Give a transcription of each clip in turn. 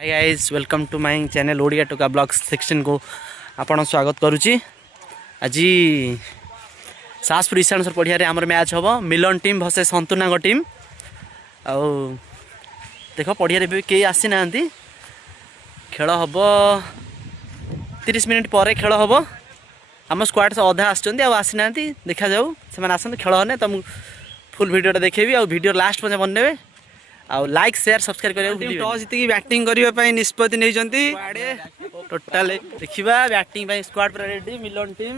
Hi guys welcome to my channel Odia Toka blog section को आपण स्वागत करुच्ची। आज सासपुर ईशानेश्वर पड़िया आमर मैच हम मिलन टीम भसे संतुनाग टीम। आउ देख पड़िया भी कई आसी ना खेल हम 30 मिनिट पर खेल हम आम स्क्वाड से अधा आसी ना देखा जाऊ से आसते खेल होने तुम फुल वीडियो देखेबी आ वीडियो लास्ट में बनने आउ लाइक शेयर सब्सक्राइब करियो। टॉस जीत बैटिंग करने निष्पत्ति नहीं टोटाल देखा बैटिंग स्क्वाड पूरा रेडी मिलन टीम।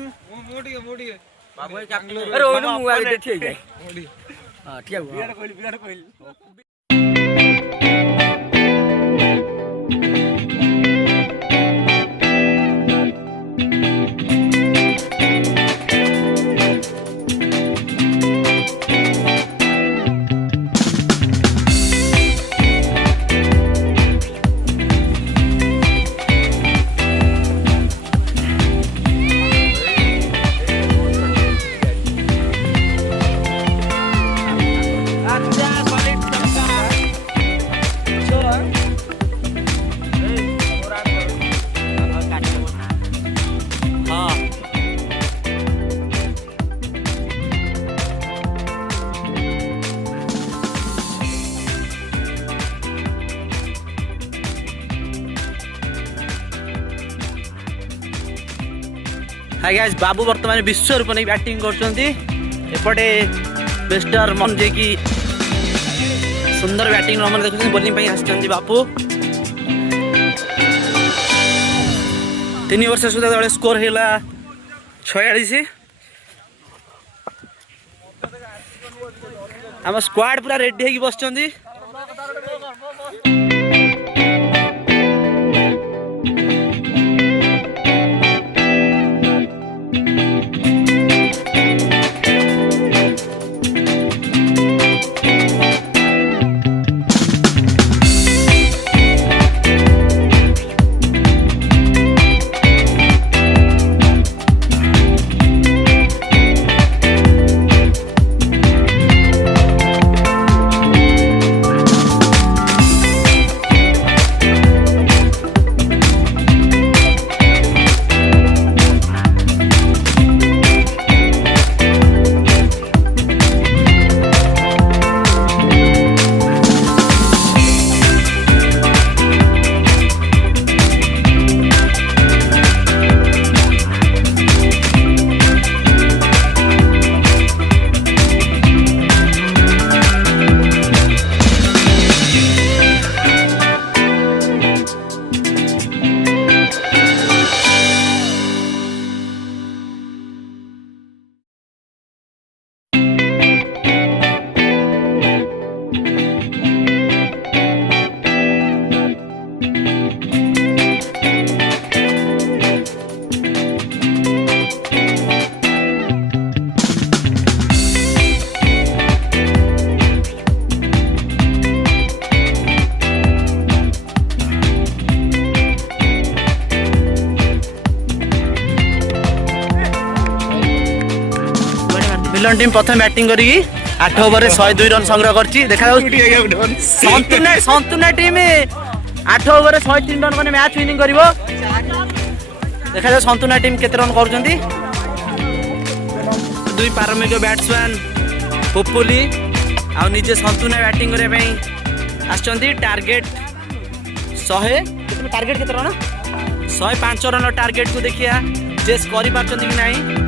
हाय गाइस बाबू वर्तमान विश्वरूप नहीं बैटिंग करपटे बेस्टर मन जे कि सुंदर बैटिंग नंबर देखुं बोलिंग आसी बापू 3 वर्ष सुधा दल स्कोर है 46। आम स्क्वाड पूरा रेडी हो बस मिलन टीम प्रथम बैटिंग करी 8 ओवर 102 रन संग्रह करछि। देखा संतुना टीम 8 ओवर 103 रन माने मैच विनिंग करिवो। देखा जाओ संतुना टीम केते रन करूछंती। दुई पारमिक बैट्समैन पुपुली आ निजे संतुना बैटिंग करे पई आछंती। टारगेट 100 कितने टारगेट केते रन 105 रन टारगेट को देखिया चेस करि पाछंती कि नाही।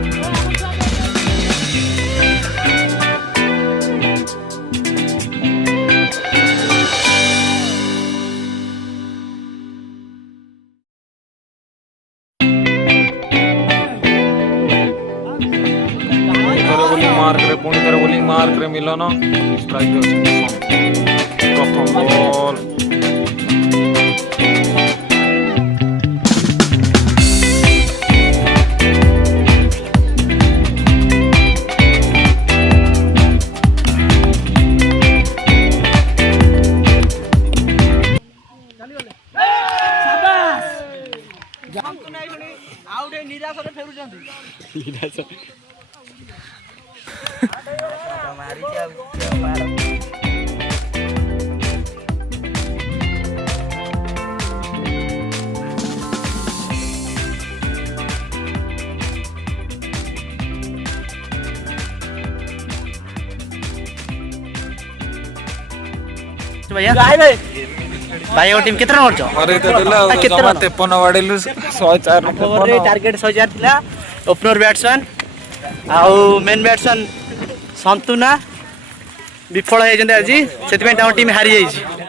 बोलिंग मार्क रे मिलन स्ट्राइक प्रथम बॉल भैया भाई टीम केते रन करछ हरे तो दिला केते जमा रन 53 बाड़ेलु 104 ओवर रे टारगेट 1000 थिला ओपनर बैट्समैन आउ मेन बैट्समैन संतुना विफल हे जंदे आज सेति टीम हारी जाइछि